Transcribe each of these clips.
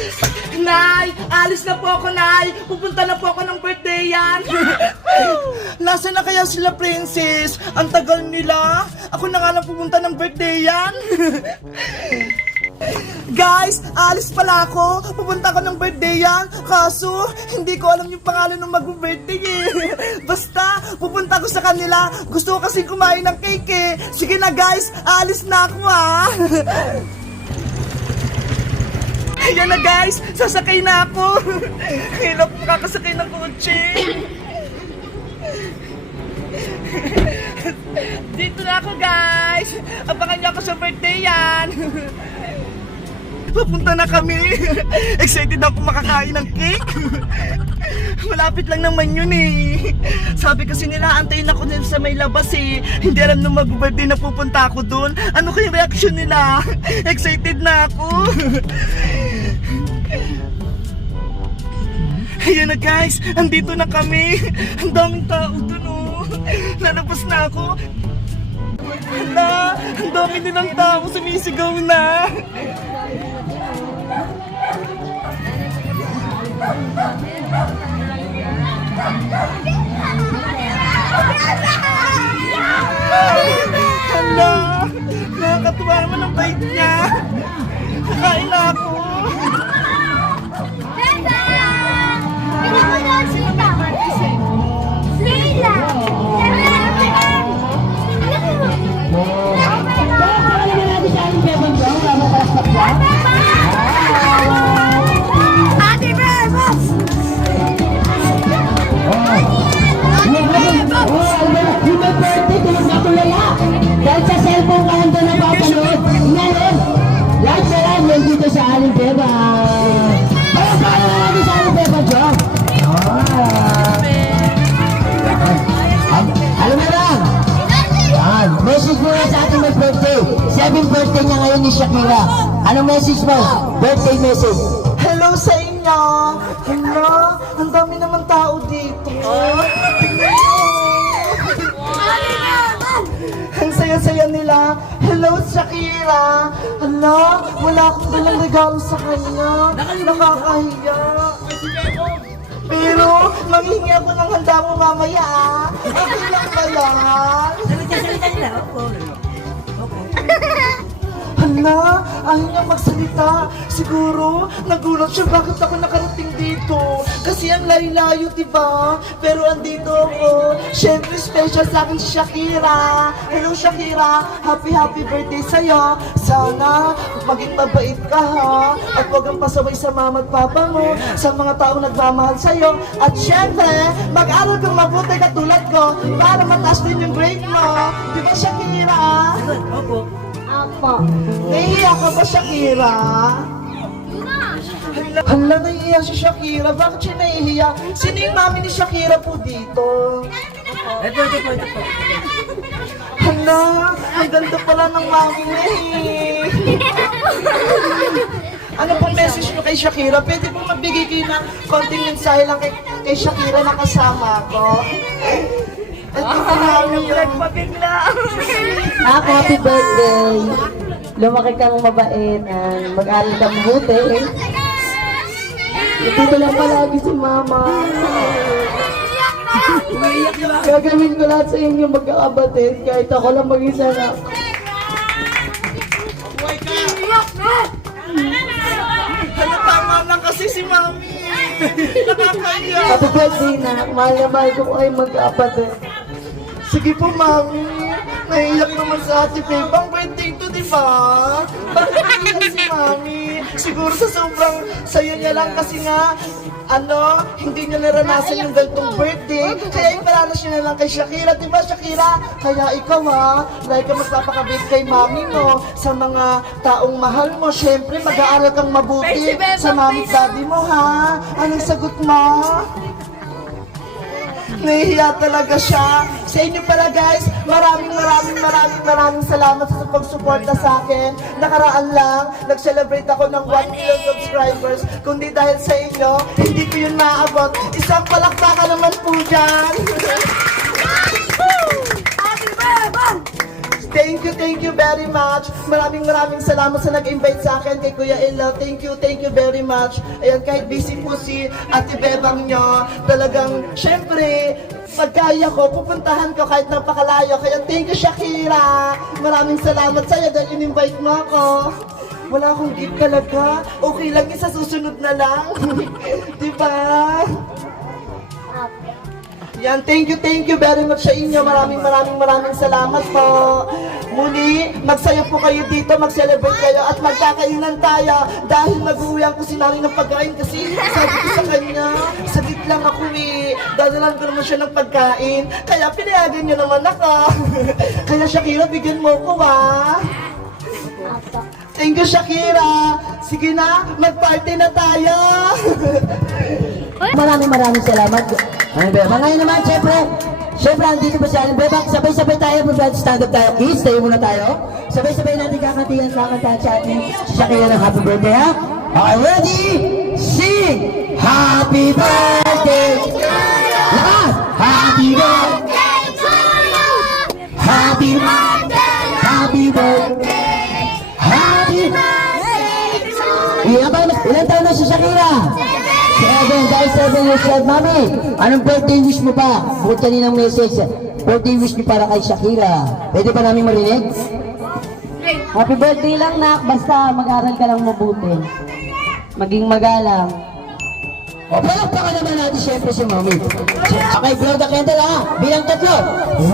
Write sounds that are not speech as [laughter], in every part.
[laughs] Nay, alis na po ako, Nay. Pupunta na po ako ng birthday yan. [laughs] Nasaan na kaya sila, Princess? Ang tagal nila. Ako na nga lang pupunta ng birthday yan. [laughs] Guys, alis pala ako. Pupunta ako ng birthday yan. Kaso, hindi ko alam yung pangalan ng mag-birthday eh. Basta, pupunta ko sa kanila. Gusto ko kasi kumain ng cake eh. Sige na guys, alis na ako ah. Ayan na guys, sasakay na ako. [laughs] Hirap makakasakay ng kotse. [laughs] Dito na ako guys. Abangan niyo ako sa birthday yan. [laughs] Papunta na kami. [laughs] Excited ako makakain ng cake. [laughs] Malapit lang naman yun eh. Sabi kasi nila, antayin ako nila sa may labas eh. Hindi alam nung mag-birthday na pupunta ako doon. Ano kayong reaction nila? [laughs] Excited na ako. Ayan na guys, andito na kami. Ang daming tao doon oh. Lalabas na ako. Hala, ang dami nilang tao sumisigaw na. Anong message mo? Birthday message. Hello sa inyo! Hala, ang dami naman tao dito. Tingnan mo. Ang saya-saya nila. Hello, Shakira! Hala, wala akong dalang regalo sa kanya. Nakakahiya. Pero, manghingi ako ng handa mo mamaya ah. Okay lang ba yan? Hala, ayaw niya magsalita. Siguro, nagulat siya bakit ako nakarating dito. Kasi ang layo-layo, diba? Pero andito ako. Siyempre, special sa akin si Shakira. Hello, Shakira. Happy, happy birthday sa'yo. Sana, maging mabait ka, ha? At huwag kang pasaway sa mama at papa mo, sa mga taong nagmamahal sa'yo. At syempre, mag-aral kang mabuti katulad ko para mataas din yung grade mo. Di ba, Shakira? Apo. Nahihiya ka ba, Shakira? Hala, hala, nahihiya si Shakira. Bakit siya nahihiya? Sino yung mami ni Shakira po dito? Ito, ito ito po. Hala, ang ganda pala ng mami niya eh. Ano pong message niyo kay Shakira? Pwede po magbigay kayo ng konting mensahe lang kay, kay Shakira na kasama ko. Nagpabigla. Ako, happy birthday. Lumaki kang mabait. and Mag-aral kang mabuti. Dito lang palagi si mama. Gagawin ko lahat sa inyo magkakabatid. Kahit ako lang mag-isa na. Tama lang kasi si mami. Nakakaya. Happy birthday na. Mahal na mahal ko kayo magkakabatid. Sige po, mami. Naiiyak naman sa ate Babe. Ang birthday to, di ba? Bakit naiiyak si mami? Siguro sa sobrang saya niya lang kasi nga, ano, hindi niya naranasan yung ganitong birthday. Kaya iparanas niya na lang kay Shakira. Di ba, Shakira? Kaya ikaw, ha, dahil ka magpapakabit kay mami mo sa mga taong mahal mo, syempre, mag-aaral kang mabuti sa mami at daddy mo, ha? Anong sagot mo? Nahihiya talaga siya. Sa inyo pala guys, maraming maraming maraming maraming salamat sa pagsuporta sa akin. Nakaraan lang, nag-celebrate ako ng 1 million subscribers. Kundi dahil sa inyo, hindi ko yun naabot. Isang palakpakan naman po dyan. Thank you, thank you very much. Maraming maraming salamat sa nag-invite sa akin kay Kuya Ella. Thank you, thank you very much. Ayan, kahit busy po si Ate Bebang nyo, talagang, syempre, pagkaya ko, pupuntahan ko kahit napakalayo. Kaya thank you, Shakira. Maraming salamat sa'yo dahil in-invite mo ako. Wala akong gift talaga. Okay lang yun sa susunod na lang. [laughs] Di ba? Yan, thank you, thank you very much sa inyo. Maraming maraming maraming salamat po. Muli, magsayo po kayo dito, mag-celebrate kayo at magkakainan tayo dahil mag-uwi ang kusinari ng pagkain kasi sabi ko sa kanya, saglit lang ako eh. Dadalan ko naman siya ng pagkain. Kaya pinayagan niyo naman ako. [laughs] Kaya Shakira, bigyan mo ko ah. Thank you, Shakira. Sige na, mag-party na tayo. [laughs] Maraming maraming salamat. Aling Bebang. Ngayon naman, syempre, syempre, andito pa si Aling Bebang. Sabay-sabay tayo, mag stand up tayo. Kids, tayo muna tayo. Sabay-sabay natin kakantigan sa kanta sa ating Shakira ng happy birthday, ha? Okay, ready? Sing! Happy birthday! Lakas! Happy birthday! Happy birthday! Happy birthday! Happy Ilan taon na, ilan taon na si Shakira? Seven, dahil seven years old, mami. Anong birthday wish mo pa? Bukod kaninang message, birthday wish niyo para kay Shakira. Pwede ba namin marinig? Happy birthday lang, nak. Basta mag-aral ka lang mabuti. Maging magalang. O, palakpakan naman natin siyempre si mami. Okay, blow the candle ha. Bilang tatlo.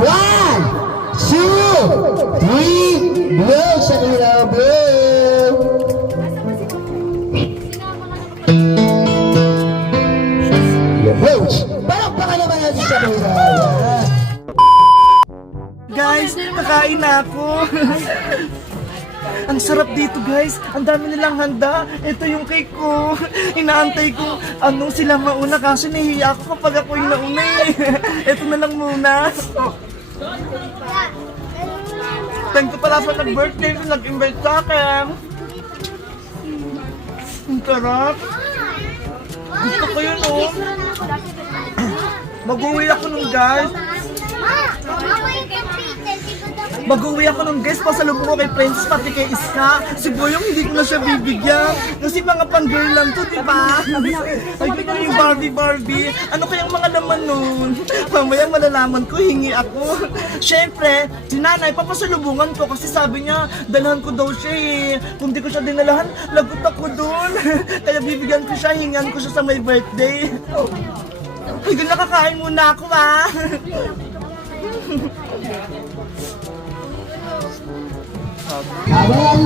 One, two, three, blow, Shakira, Guys, kakain na ako. Ang sarap dito guys. Ang dami nilang handa. Ito yung cake ko. Inaantay ko anong sila mauna kasi nahihiya ako kapag ako yung nauna eh. Ito na lang muna. Thank you pala sa nag-birthday na nag-invite sa akin. Ang sarap. Gusto ko yun oh. Mag-uwi ako nun guys. Mag-uwi ako ng guest, pasalubong ko kay Princess pati kay Iska. Si Boyong hindi ko na siya bibigyan. Kasi mga pang-girl lang to, di ba? Ay, yung Barbie Barbie. Ano kayang mga laman nun? Mamaya malalaman ko, hingi ako. Siyempre, si nanay, papasalubungan ko kasi sabi niya, dalahan ko daw siya eh. Kung di ko siya dinalahan, lagot ako dun. [laughs] Kaya bibigyan ko siya, hingan ko siya sa my birthday. Ay, nakakain muna ako ah. [laughs] Ayan na